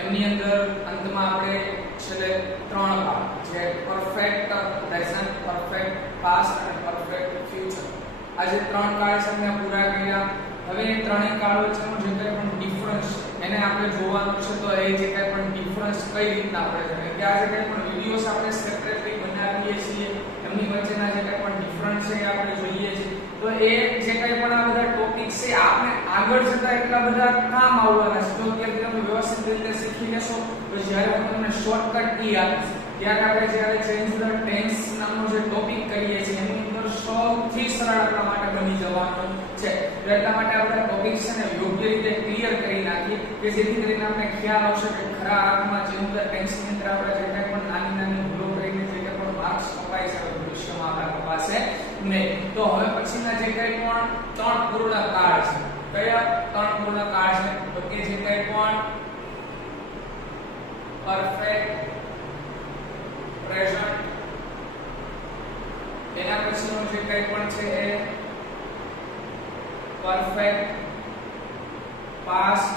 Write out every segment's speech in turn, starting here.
એમની અંદર અંતમાં આપણે છેલ્લે ત્રણ કાળ જે પરફેક્ટ પ્રેઝન્ટ, પરફેક્ટ પાસ્ટ અને પરફેક્ટ ફ્યુચર, આ જે ત્રણ કાળ છે અમે પૂરા કર્યા. હવે એ ત્રણેય કાળો વચ્ચેનો જે કંઈ પણ ડિફરન્સ છે એને આપણે જોવાનું છે. તો એ જે કંઈ પણ ડિફરન્સ કઈ રીતના આપણે જાણીએ કે આ જે કંઈ પણ વિડિયોઝ આપણે સેપરેટલી બનાવીએ છીએ એમની વચ્ચેના જે કંઈ પણ ડિફરન્સ છે એ આપણે જોઈએ છીએ. તો એ જે કંઈ પણ આ બધા ટોપિક છે આપણે આગળ જતા એટલા બધા કામ આવવાના છે. તો અત્યારે તમે વ્યવસ્થિત રીતે શીખી લેશો તો જ્યારે હું તમને શોર્ટકટ કી આપીશ ત્યારે આપણે જ્યારે ચેન્જ ધ ટેન્સ નામનો જે ટોપિક કરીએ છીએ એની અંદર સૌથી સરળ આપણા માટે બની જવાનું છે. એટલા માટે આપણે ટોપિક છે ને યોગ્ય રીતે ક્લિયર કરી નાખીએ કે જેથી કરીને આપણે ખ્યાલ આવશે કે ખરા અર્થમાં ચેન્જ ધ ટેન્સ ની અંદર આપણે જે કંઈ પણ નાની નાની ભૂલો કરીને જે કંઈ પણ માર્ક્સ કપાય છે ભવિષ્યમાં આપણા કપાશે નહીં. તો હવે પછીના જે કંઈ પણ ત્રણ પૂર્ણ કાળ છે, કયા ત્રણ પૂર્ણ કાળ છે? તો કે જે કંઈ પણ પરફેક્ટ પ્રેઝન્ટ, એના પછીનું જે કંઈ પણ છે એ પરફેક્ટ પાસ્ટ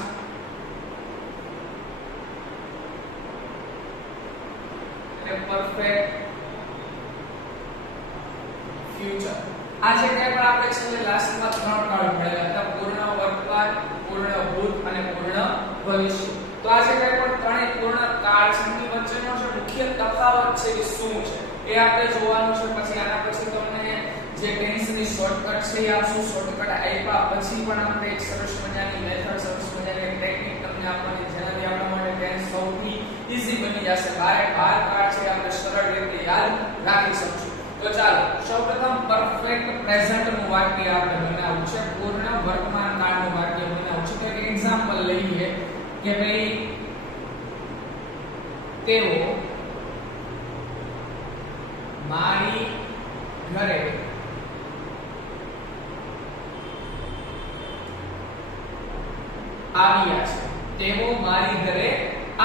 અને પરફેક્ટ ફ્યુચર. આ જે કંઈ પણ આપણે છેલ્લે લાસ્ટમાં ત્રણ કાળ ભણ્યા હતા, પૂર્ણ વર્તમાન, પૂર્ણ ભૂત અને પૂર્ણ ભવિષ્ય. તો આ જે કંઈ પણ ત્રણેય પૂર્ણ કાળ છે એની વચ્ચેનો જે મુખ્ય તફાવત છે એ શું છે એ આપણે જોવાનું છે. પછી આના પછી તમને જે ટેન્સની શોર્ટકટ છે એ આપશું. શોર્ટકટ આપ્યા પછી પણ આપણે એક સરસ મજાની મેથડ, સરસ મજાની ટેકનિક તમને આપવાની જેનાથી આપણા માટે ટેન્સ સૌથી ઈઝી બની જશે. 12 કાળ છે આપણે સરળ રીતે યાદ રાખી શકશું. તો ચાલો સૌપ્રથમ પરફેક્ટ પ્રેઝન્ટ નું વાક્ય આપણે બનાવવું છે, પૂર્ણ વર્તમાન કાળનું વાક્ય બનાવવું છે. તો એક એક્ઝામ્પલ લઈએ કે ભાઈ તેઓ મારી ઘરે આવ્યા છે. તેઓ મારી ઘરે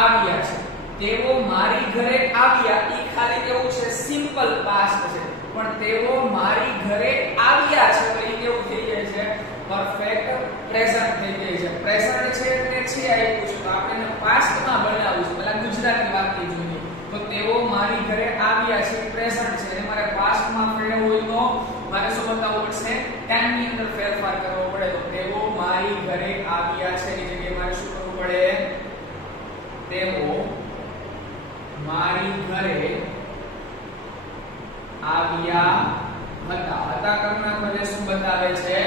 આવ્યા છે. તેઓ મારી ઘરે આવ્યા એ ખાલી કેવું છે? સિમ્પલ પાસ્ટ છે. પણ તેઓ મારી ઘરે આવ્યા છે તો એ કેવું થઈ જાય છે? પરફેક્ટ પ્રેઝન્ટ થઈ જાય છે. પ્રેઝન્ટ છે એટલે છે આપ્યું છે તો આપણે પાસ્ટમાં બનાવવું છે. પહેલા ગુજરાતી વાક્ય જોઈએ. તો તેઓ મારી ઘરે આવ્યા છે પ્રેઝન્ટ છે અને મારે પાસ્ટમાં ફેરવવું હોય તો મારે શું બતાવવું પડશે? ટાઈમ ની અંદર ફેરફાર કરવો પડે. તો તેઓ મારી ઘરે આવ્યા છે ની જગ્યાએ મારે શું કરવું પડે? તેઓ મારી ઘરે આવ્યા હતા. હતા કરના પદે શું બતાવે છે?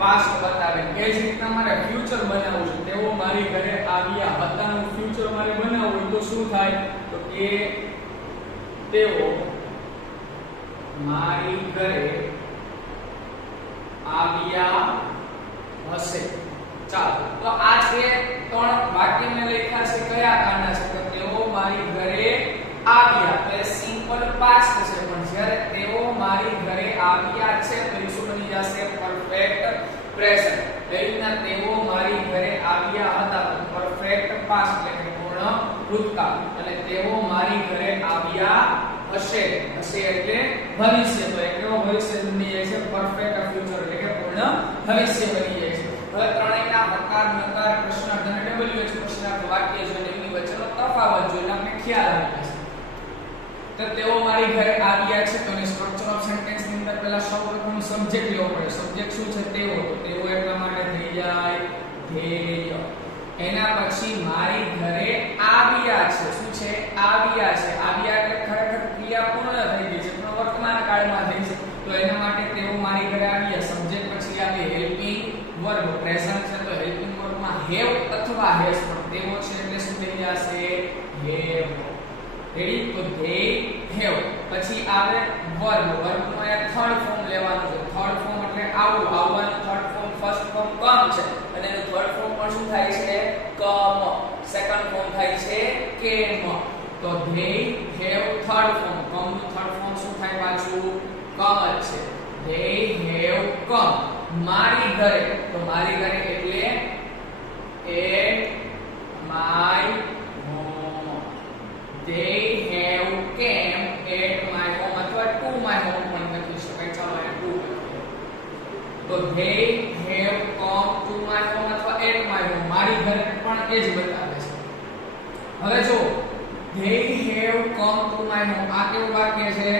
પાસ્ટ બતાવે. એ જ રીતના મારે ફ્યુચર બનાવવું છે. તેઓ મારી ઘરે આવ્યા હતા નું ફ્યુચર મારે બનાવવું તો શું થાય? તો કે તેઓ મારી ઘરે આવ્યા હશે. ચાલો તો આ છે ત્રણ વાક્ય મેં લખ્યા છે કયા કાળના છે? તો તેઓ મારી ઘરે આવ્યા તો એ સિમ્પલ પાસ્ટ છે. પણ જ્યારે તેઓ મારી ઘરે આવ્યા છે તો એ શું બની જશે? Perfect present. એ રીતના તેઓ મારી ઘરે આવ્યા હતા તો પરફેક્ટ પાસ્ટ એટલે કે પૂર્ણ ભૂતકાળ. અને તેઓ મારી ઘરે આવ્યા હશે. હશે એટલે ભવિષ્ય. તો એ કેવો ભવિષ્ય બની જાય છે? પરફેક્ટ ફ્યુચર એટલે કે પૂર્ણ ભવિષ્ય બની જાય છે. હવે ત્રણેયના હકાર, નકાર, પ્રશ્નાર્થ અને ડબલ્યુએચ પ્રશ્નાર્થ વાક્ય જોઈને એમની વચ્ચેનો તફાવત જોઈને આપણે ખ્યાલ આવી જશે. તો તેઓ મારી ઘરે આવ્યા છે તો સ્ટ્રક્ચર ઓફ સેન્ટેન્સ ની અંદર પહેલા સૌપ્રથમ સબ્જેક્ટ લેવો પડે. સબ્જેક્ટ શું છે? તેઓ. તો તેઓ એટલા માટે થઈ જાય ધ્યેય. એના પછી મારી ઘરે આવ્યા છે. શું છે? આવ્યા છે. આવ્યા એટલે ખરેખર ક્રિયા પૂર્ણ થઈ ગઈ છે પણ વર્તમાન કાળમાં થઈ છે. તો એના માટે તેઓ મારી ઘરે આવ્યા. સબ્જેક્ટ પછી આવે હેલ્પિંગ વર્બ. પ્રેઝન્ટ છે તો હેલ્પિંગ વર્બમાં હેવ અથવા હેઝ. પણ તેઓ છે એટલે શું થઈ જશે? હેવ. રેડી? તો they have. પછી આવે વર્બ. વર્બનો એ થર્ડ ફોર્મ લેવાનું છે. થર્ડ ફોર્મ એટલે આવું. આવવાનું થર્ડ ફોર્મ ફર્સ્ટ ફોર્મ કમ છે અને એનું થર્ડ ફોર્મ પણ શું થાય છે? કમ. સેકન્ડ ફોર્મ થાય છે કેમ. તો they have થર્ડ ફોર્મ. કમ નું થર્ડ ફોર્મ શું થાય? પાછું કમ જ છે. they have come. મારી ઘરે. તો મારી ઘરે એટલે at my home. they have came at my home અથવા to my home પણ લખી શકાય. ચાલો એ to. તો they have come to my home અથવા at my home. મારી ઘરે પણ એ જ બતાવે છે. હવે જો they have come to my home આ કેવું વાક્ય છે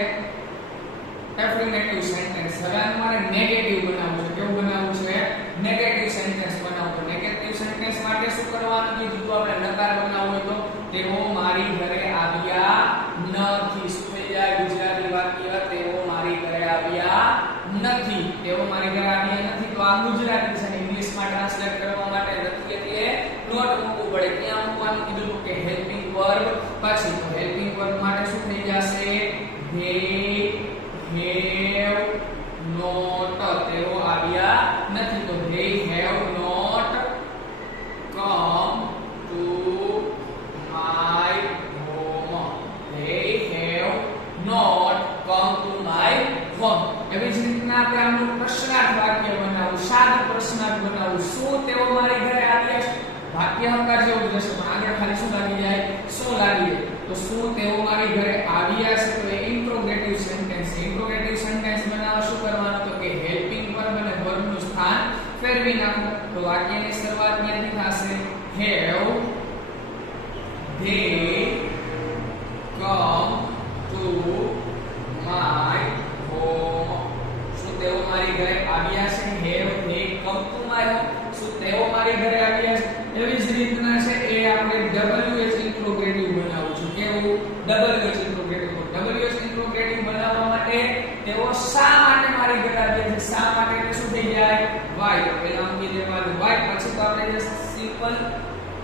એફર્મેટિવ સેન્ટેન્સ હવે આને મારે નેગેટિવ બનાવવું છે કેવું બનાવવું છે નેગેટિવ સેન્ટેન્સ બનાવવું તો નેગેટિવ સેન્ટેન્સ માટે શું કરવાનું કીધું તો આપણે નકાર બનાવવું હોય તો તેઓ મારી ઘરે આવ્યા નથી શું થઈ જાય ગુજરાતી વાક્ય તેઓ મારી ઘરે આવ્યા નથી તેઓ મારી ઘરે આવ્યા નથી તો આ ગુજરાતી છે ઇંગ્લિશમાં ટ્રાન્સલેટ કરવા માટે નથી એટલે નોટ મૂકવું પડે ત્યાં મૂકવાનું કીધું કે હેલ્પિંગ વર્બ પછી તો હેલ્પિંગ વર્બ માટે શું થઈ જશે they have not તેઓ આવ્યા નથી તો they have not come to my home they have not come to my home એવી જ રીતના આપણે આનું પ્રશ્નાર્થ વાક્ય બનાવવું સાદું પ્રશ્નાર્થ બનાવવું શું તેઓ મારી ઘરે આવ્યા છે વાક્ય હંકાર જેવું જ રહેશે પણ આગળ ખાલી શું લાગી જાય શું લાગી જાય તો શું તેઓ મારી ઘરે આવ્યા છે તો એ ઇન્ટ્રોગેટિવ સેન્ટેન્સ ઇન્ટ્રોગેટિવ સેન્ટેન્સ બનાવવા શું કરવાનું તો કે હેલ્પિંગ વર્બ અને વર્બનું સ્થાન ફેરવી નાખો તો વાક્યની શરૂઆત ક્યાંથી થશે have they come to my home શું તેઓ મારી ઘરે આવ્યા છે have they come to my home શું તેઓ મારી ઘરે આવ્યા છે એવી જ રીતના છે એ આપણે WH ઇન્ટ્રોગેટિવ બનાવવું છે કેવું WH ઇન્ટ્રોગેટિવ બનાવવા માટે તેઓ શા માટે મારી ઘરે આવ્યા છે શા માટે એટલે શું થઈ જાય why તો પહેલા મૂકી દેવાનું why પછી તો આપણે જે સિમ્પલ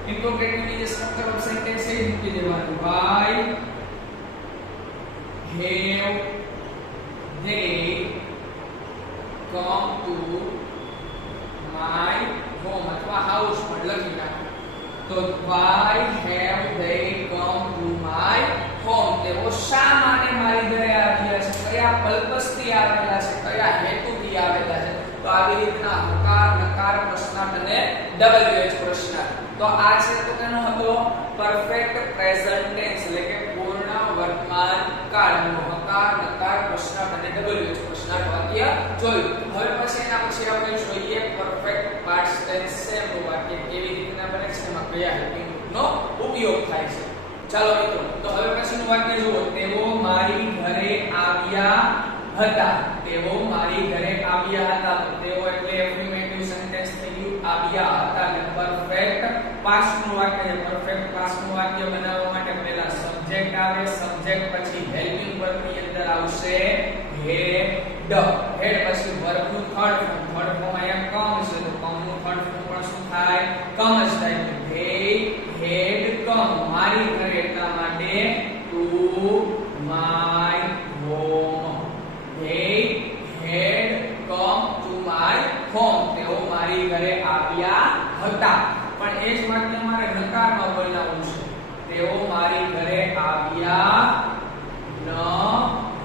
ઇન્ટ્રોગેટિવ ની જે સ્ટ્રક્ચર ઓફ સેન્ટેન્સ છે એ મૂકી દેવાનું why have they come to my home અથવા હાઉસ પર લખી નાખો તો why have they come to my home તેઓ શા માટે મારી ઘરે આવ્યા છે કયા પર્પસ થી આવેલા છે કયા હેતુથી આવેલા છે તો આવી રીતના હકાર નકાર પ્રશ્નાર્થ અને WH પ્રશ્નાર્થ તો આ છે તો તેનો હતો પરફેક્ટ પ્રેઝન્ટ ટેન્સ એટલે કે પૂર્ણ વર્તમાન કાળનો હકાર નકાર પ્રશ્નાર્થ અને WH પ્રશ્નાર્થ વાક્ય જોયું હવે પછી એના પછી આપણે જોઈએ પરફેક્ટ પાસ્ટ ટેન્સ છે તો વાક્ય કેવી રીતના બને છે એમાં કયા હેલ્પિંગ નો ઉપયોગ થાય છે ચાલો મિત્રો તો હવે પછીનું વાક્ય જુઓ તેઓ મારી ઘરે આવ્યા હતા તેઓ મારી ઘરે આવ્યા હતા તો તેઓ એટલે એફર્મેટિવ સેન્ટેન્સ થઈ ગયું આવ્યા હતા એટલે પરફેક્ટ પાસ્ટ નું વાક્ય પરફેક્ટ પાસ્ટ નું વાક્ય બનાવવા માટે પહેલા સબ્જેક્ટ આવે સબ્જેક્ટ પછી હેલ્પિંગ વર્બ ની અંદર આવશે હેડ હેડ પછી વર્બ નું થર્ડ ફોર્મ અહીંયા કમ છે તો કમ નું થર્ડ ફોર્મ પણ શું થાય કમ જ થાય they had come મારી ઘરે એટલા માટે to my home they had come to my home તેઓ મારી ઘરે આવ્યા હતા પણ એ જ વાક્ય મારે નકારમાં બનાવવું છે તેઓ મારી ઘરે આવ્યા ન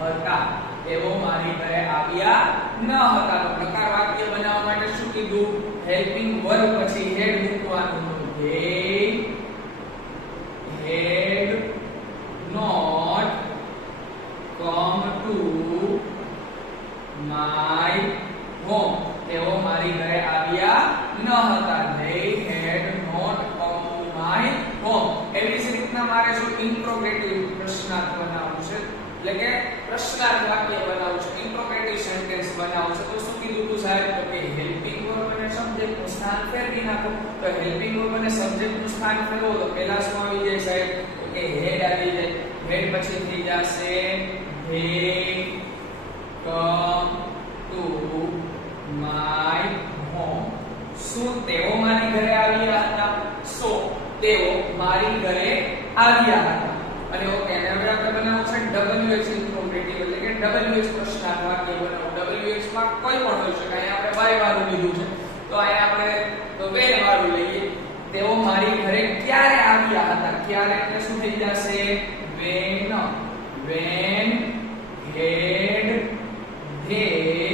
હતા તેઓ મારી ઘરે આવ્યા ન હતા તો નકાર વાક્ય બનાવવા માટે શું કીધું હેલ્પિંગ વર્બ પછી હેડ મૂકવાનું they had not come to my home તેઓ મારી ઘરે આવ્યા ન હતા they had not come to my home એવી જ રીતના મારે શું ઇન્ટ્રોગેટિવ પ્રશ્નાર્થ બનાવવું છે એટલે કે પ્રશ્નાર્થ વાક્ય બનાવવું છે ઇન્ટ્રોગેટિવ સેન્ટેન્સ બનાવવું છે તો શું કીધું તું સાહેબ તો કે હેલ્પિંગ વર્બ અને સબ્જેક્ટ નું સ્થાન ફેરવી નાખો તો હેલ્પિંગ વર્બ અને સબ્જેક્ટ નું સ્થાન ફેરવો તો પહેલા શું આવી જાય સાહેબ તો કે હેડ આવી જાય હેડ પછી થઈ જશે they come to my home શું તેઓ મારી ઘરે આવ્યા હતા સો તેઓ મારી ઘરે આવ્યા હતા અને ઓકે અને હવે આપણે બનાવવું છે WH ઇન્ટ્રોગેટિવ એટલે કે WH પ્રશ્નાર્થ વાક્ય બનાવો WH માં કોઈ પણ હોઈ શકે અહીંયા આપણે y વાળું લીધું છે તો અહીંયા આપણે when વાળું લઈએ તેઓ મારી ઘરે ક્યારે આવ્યા હતા ક્યારે એટલે શું થઈ જશે when had they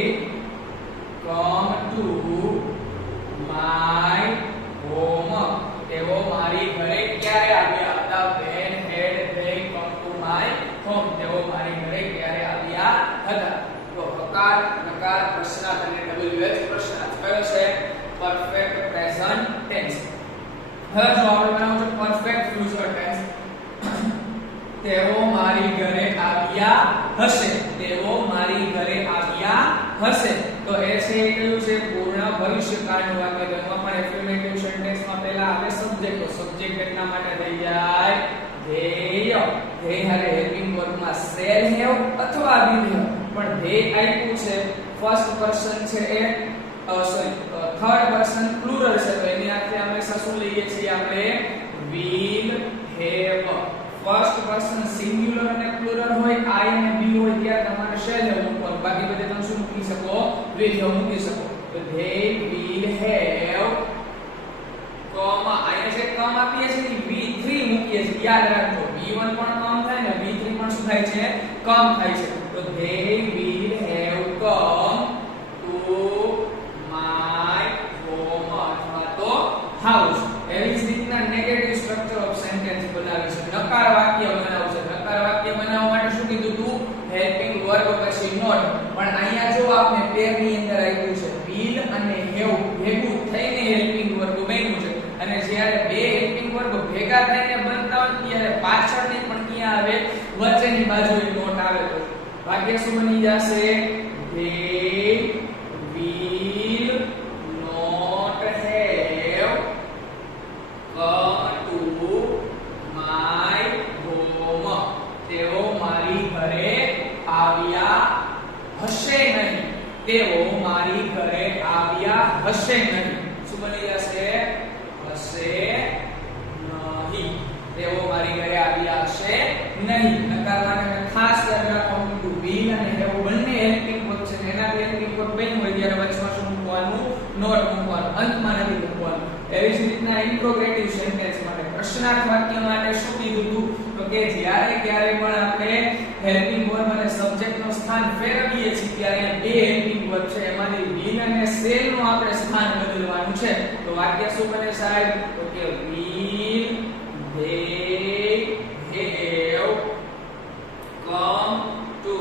come to my home તેઓ મારી ઘરે ક્યારે આવ્યા હતા when had they come to my home તેઓ મારી ઘરે ક્યારે આવ્યા હતા તો હકાર નકાર પ્રશ્નાર્થ અને WH પ્રશ્નાર્થ કયો છે પરફેક્ટ પ્રેઝન્ટ ટેન્સ હવે જો આપણે બનાવવું છે પરફેક્ટ ફ્યુચર ટેન્સ તેઓ મારી ઘરે આવ્યા હશે. તેઓ મારી ઘરે આવ્યા હશે. તો એ છે કયું છે પૂર્ણ ભવિષ્યકાળનું વાક્ય. તો એમાં પણ એફર્મેટિવ સેન્ટેન્સમાં પહેલા આવે સબ્જેક્ટ. તો સબ્જેક્ટ એટલા માટે થઈ જાય ધેય. ધેય હારે હેલ્પિંગ વર્બમાં શેલ હેવ અથવા વિલ હેવ. પણ ધેય આપ્યું છે ફર્સ્ટ પર્સન છે એ થર્ડ પર્સન પ્લુરલ છે. તો એની આખે હંમેશા શું લઈએ છીએ આપણે will have. First person singular અને પ્લુરલ હોય, I અને be હોય ત્યારે તમારે shall have મૂકવાનું. બાકી બધે તમે શું મૂકી શકો will have મૂકી શકો. તો they will have અહીંયા જે કમ આપીએ છીએ V3 મૂકીએ છીએ. યાદ રાખજો V1 પણ કમ થાય ને V3 પણ શું થાય છે કમ થાય છે. તો they will have come to my home અથવા તો house. એવી જ રીતના નેગેટિવ સ્ટ્રક્ચર ઓફ સેન્ટેન્સ બનાવી છે. નકાર વાક્ય બનાવવું છે. નકાર વાક્ય બનાવવા માટે શું કીધું તું હેલ્પિંગ વર્બ પછી નોટ. પણ અહીંયા જો આપણે પેરની અંદર આપ્યું છે will અને have ભેગું થઈને હેલ્પિંગ વર્બ બન્યું છે. અને જ્યારે બે હેલ્પિંગ વર્બ ભેગા થઈને બનતા હોય ત્યારે પાછળની પણ ક્યાં આવે વચ્ચેની બાજુએ નોટ આવે. તો વાક્ય શું બની જશે they will not have come to my home. તેઓ મારી ઘરે આવ્યા હશે નહીં. તેઓ મારી ઘરે આવ્યા હશે નહીં. શું બની જશે હશે નહીં. તેઓ મારી ઘરે આવ્યા હશે નહીં. નકાર માટે ખાસ યાદ રાખવાનું કે will અને have બંને હેલ્પિંગ વર્બ છે. એના હેલ્પિંગ વર્બ બન્યું હોય ત્યારે વચમાં શું મૂકવાનું નોટ મૂકવાનું, અંતમાં નથી મૂકવાનું. એવી જ રીતના ઇન્ટ્રોગેટિવ સેન્ટેન્સ માટે પ્રશ્નાર્થ વાક્ય માટે શું કીધું હતું તો કે જ્યારે ક્યારે પણ આપણે હેલ્પિંગ વર્બ અને સબ્જેક્ટ નું સ્થાન ફેરવીએ છીએ ત્યારે બે હેલ્પિંગ વર્બ છે એમાંથી will અને shall નું આપણે સ્થાન બદલવાનું છે. તો વાક્ય શું બને સાહેબ તો કે will they have come to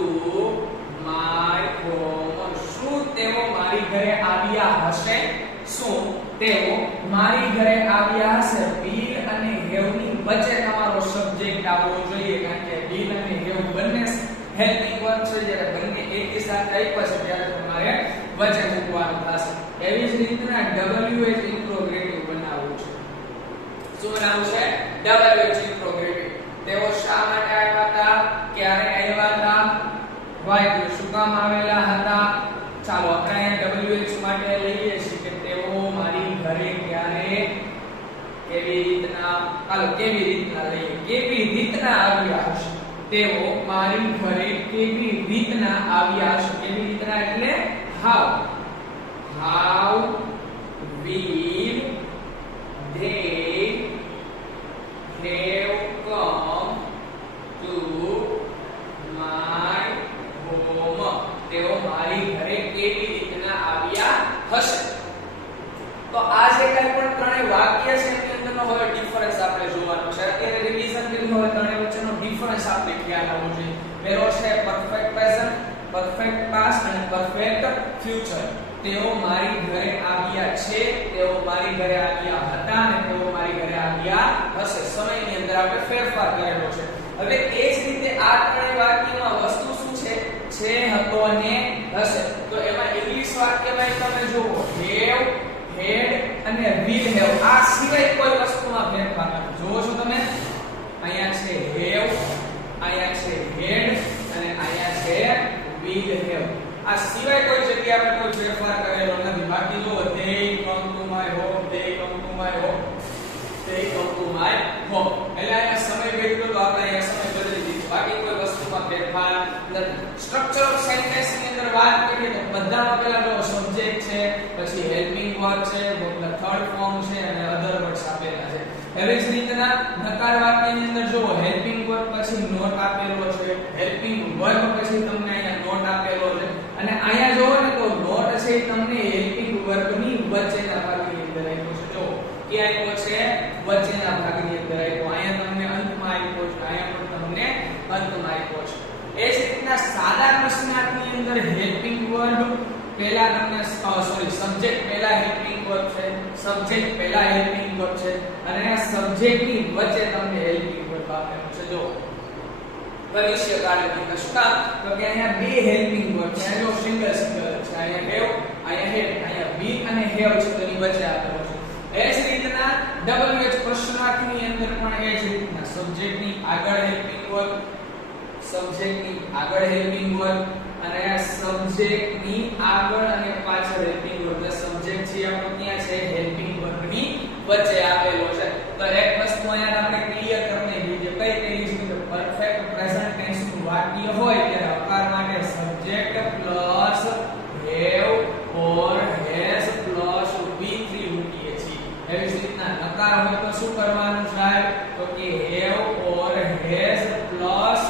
my home. શું તેઓ મારી ઘરે આવ્યા હશે? શું તેઓ મારી ઘરે આવ્યા હશે? will અને have ની વચ્ચે તમારો સબ્જેક્ટ આવવો જોઈએ કારણ કે will અને have બંને હેલ્પિંગ વર્બ છે. જ્યારે બંને એકી સાથે આપ્યા છે ત્યારે તમારે વચ્ચે મૂકવાનું થશે. એવી જ રીતના WH ઇન્ટ્રોગેટિવ બનાવવું છે. શું બનાવવું છે WH ઇન્ટ્રોગેટિવ. તેઓ શા માટે આવ્યા હતા? ક્યારે આવ્યા હતા? why શું કામ આવેલા હતા? ચાલો આપણે WH માટે લઈએ છીએ કે તેઓ મારી ઘરે ક્યારે કેવી રીતના. ચાલો કેવી રીતના લઈએ. કેવી રીતના આવ્યા હશે? તેઓ મારી ઘરે કેવી રીતના આવ્યા હશે? કેવી રીતના એટલે how will they have come to my home. તેઓ મારી ઘરે કેવી રીતના આવ્યા હશે? તો આ જે કંઈ પણ ત્રણેય વાક્ય છે એની અંદરનો હવે ડિફરન્સ આપણે જોવાનો છે. અત્યારે રિવિઝન કર્યું હવે ત્રણેય વચ્ચેનો ડિફરન્સ આપણે ખ્યાલ આવવો જોઈએ. પહેલો છે પરફેક્ટ પ્રેઝન્ટ, પરફેક્ટ પાસ્ટ અને પરફેક્ટ ફ્યુચર. તેઓ મારી ઘરે આવ્યા છે, તેઓ મારી ઘરે આવ્યા હતા અને તેઓ મારી ઘરે આવ્યા હશે. સમયની અંદર આપણે ફેરફાર કરેલો છે. હવે એ જ રીતે આ ત્રણેય વાક્યમાં વસ્તુ શું છે? છે, હતો અને હશે. તો એમાં ઇંગ્લિશ વાક્યમાં તમે જુઓ have, had અને will have. આ સિવાય કોઈ વસ્તુમાં ફેરફાર નથી. જોવો છો તમે અહીંયા છે have, અહીંયા છે had અને અહીંયા છે will have. આ સિવાય કોઈ જગ્યાએ આપણે કોઈ ફેરફાર કરેલો નથી. બાકી જો they come to my home, they come to my home, they come to my home. એટલે અહીંયા સમય બદલ્યો તો આપણે અહીંયા સમય બદલી દીધો. બાકી કોઈ વસ્તુમાં ફેરફાર નથી. સ્ટ્રક્ચર ઓફ સેન્ટેન્સ ની અંદર વાત કરીએ તો બધામાં પહેલા જો સબ્જેક્ટ છે, પછી હેલ્પિંગ વર્બ છે, વર્બના થર્ડ ફોર્મ છે અને અધર વર્બ્સ આપેલા છે. એવી જ રીતના નકાર વાક્યની અંદર જો હેલ્પિંગ વર્બ પછી નોટ આપેલો છે, હેલ્પિંગ વર્બ પછી તમને અહીંયા નોટ આપેલો છે અને અહીંયા જોવો ને તો નોટ છે તમને હેલ્પિંગ વર્બની વચ્ચેના ભાગની અંદર આપ્યો છે. જો કે આપ્યો છે વચ્ચેના ભાગની અંદર આપ્યો. અહીંયા તમને અંતમાં આપ્યો છે, અહીંયા પણ તમને અંતમાં આપ્યો છે. એ જ રીતના સાદા પ્રશ્નાર્થની અંદર હેલ્પિંગ વર્બ પહેલા તમને સબ્જેક્ટ પહેલા હેલ્પિંગ વર્બ છે, સબ્જેક્ટ પહેલા હેલ્પિંગ વર્બ છે અને આ સબ્જેક્ટની વચ્ચે તમને હેલ્પિંગ વર્બ આપેલો છે. જો ભવિષ્યકાળ એટલે શું કામ તો કે અહીંયા બે હેલ્પિંગ વર્બ છે જો સિંગલ છે અહીંયા અહીંયા be અને have છે તેની વચ્ચે આપેલો છે એ જ રીતના WH પ્રશ્નાર્થની અંદર પણ એ જ રીતના સબ્જેક્ટ ની આગળ હેલ્પિંગ વર્બ અને સબ્જેક્ટ ની આગળ અને પાછળ હેલ્પિંગ વર્બ એટલે સબ્જેક્ટ છે આપણો ત્યાં છે હેલ્પિંગ વર્બ ની વચ્ચે આપેલો છે તો એક વસ્તુ અહીંયા આપણે ક્લિયર કરી દઈએ કઈ છે તો પરફેક્ટ પ્રેઝન્ટ ટેન્સ નું વાક્ય હોય ત્યારે અકાર માટે subject plus have or has plus V3 મૂકીએ છીએ એવી જ રીતના નકાર હોય તો શું કરવાનું થાય તો કે have or has plus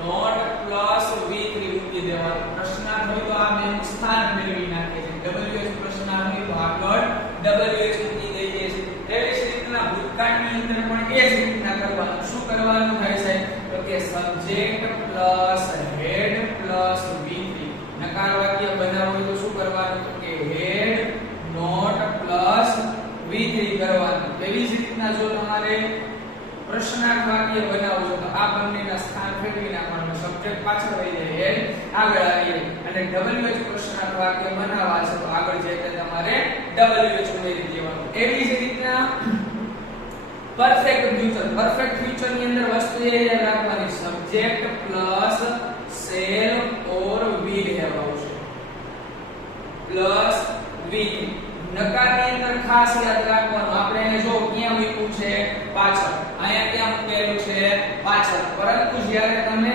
not plus V3 મૂકી દેવાનું પ્રશ્નાર્થ હોય તો આ બેનું સ્થાન મેળવી નાખે છે WH પ્રશ્નાર્થ હોય તો આગળ WH મૂકી દઈએ છીએ એવી જ રીતના ભૂતકાળની અંદર પણ એ જ રીતના કરવાનું શું કરવાનું થાય છે તો કે subject plus had plus V3 નકાર વાક્ય બનાવવું હોય તો શું કરવાનું તો કે હેડ નોટ પ્લસ V3 કરવાનું એવી જ રીતના જો તમારે પ્રશ્નાર્થ વાક્ય બનાવવું છે તો આ બંનેના સ્થાન ફેરવી નાખવાનું સબ્જેક્ટ પાછળ રહી જાય હેડ આગળ આવી જાય અને WH પ્રશ્નાર્થ વાક્ય બનાવવા છે તો આગળ જાય તે તમારે WH ઉમેરી દેવાનું એવી જ રીતના પરફેક્ટ ફ્યુચર ની અંદર વસ્તુ એ યાદ રાખવાની subject plus shall or will have આવશે પ્લસ will નકારની અંદર ખાસ યાદ રાખવાનું આપણે એને જો ક્યાં મૂક્યું છે પાછળ અહીંયા ક્યાં મૂકેલું છે પાછળ પરંતુ જ્યારે તમે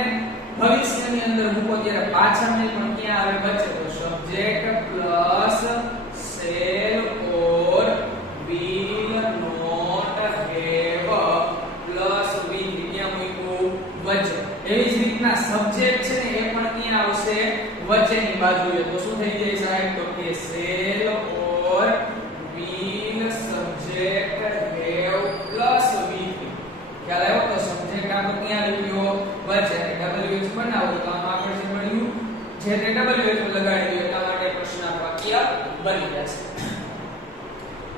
ભવિષ્યની અંદર મૂકો ત્યારે પાછળ નહીં પણ ક્યાં આવે વચ્ચે તો subject plus shall or will not have plus will ક્યાં મૂક્યું વચ્ચે એવી જ રીતના સબ્જેક્ટ છે ને એ પણ ક્યાં આવશે વચ્ચેની બાજુએ તો શું થઈ જાય સાહેબ તો કે shall or will subject have plus will ખ્યાલ આવ્યો તો સબ્જેક્ટ આપણે ક્યાં લખ્યો વચ્ચે WH બનાવો તો આમાં આપણે જે મળ્યું જે તે WH લગાડી દો એટલા માટે પ્રશ્નાર્થ વાક્ય બની જશે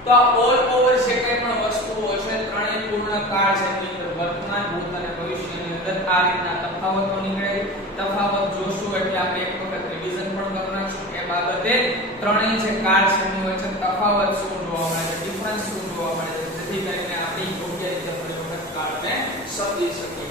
તો આ ઓલ ઓવર જે કંઈ પણ વસ્તુઓ છે ત્રણેય પૂર્ણ કાળ છે એની અંદર વર્તમાન ભૂત અને ભવિષ્યની અંદર આ રીતના તફાવતો નીકળે તફાવત જોશું એટલે આપણે એક વખત રિવિઝન પણ કરી નાખશું એ બાબતે ત્રણેય જે કાળ છે એની વચ્ચે તફાવત શું જોવા મળે છે ડિફરન્સ શું જોવા મળે છે જેથી કરીને આપણી યોગ્ય રીતે ફરી વખત કાળને સમજી શકીએ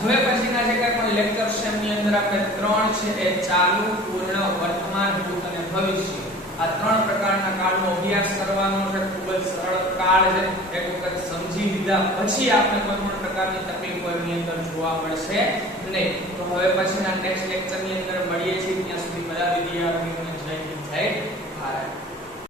હવે પછીના જે કંઈ પણ લેક્ચર છે એની અંદર આપણે ત્રણ છે એ ચાલુ પૂર્ણ વર્તમાન ભૂત અને ભવિષ્ય આ ત્રણ પ્રકારના કાળનો અભ્યાસ કરવાનો છે ખૂબ જ સરળ કાળ છે એક વખત સમજી લીધા પછી આપણે કોઈ પણ પ્રકારની તકલીફો એની અંદર જોવા મળશે નહીં તો હવે પછીના નેક્સ્ટ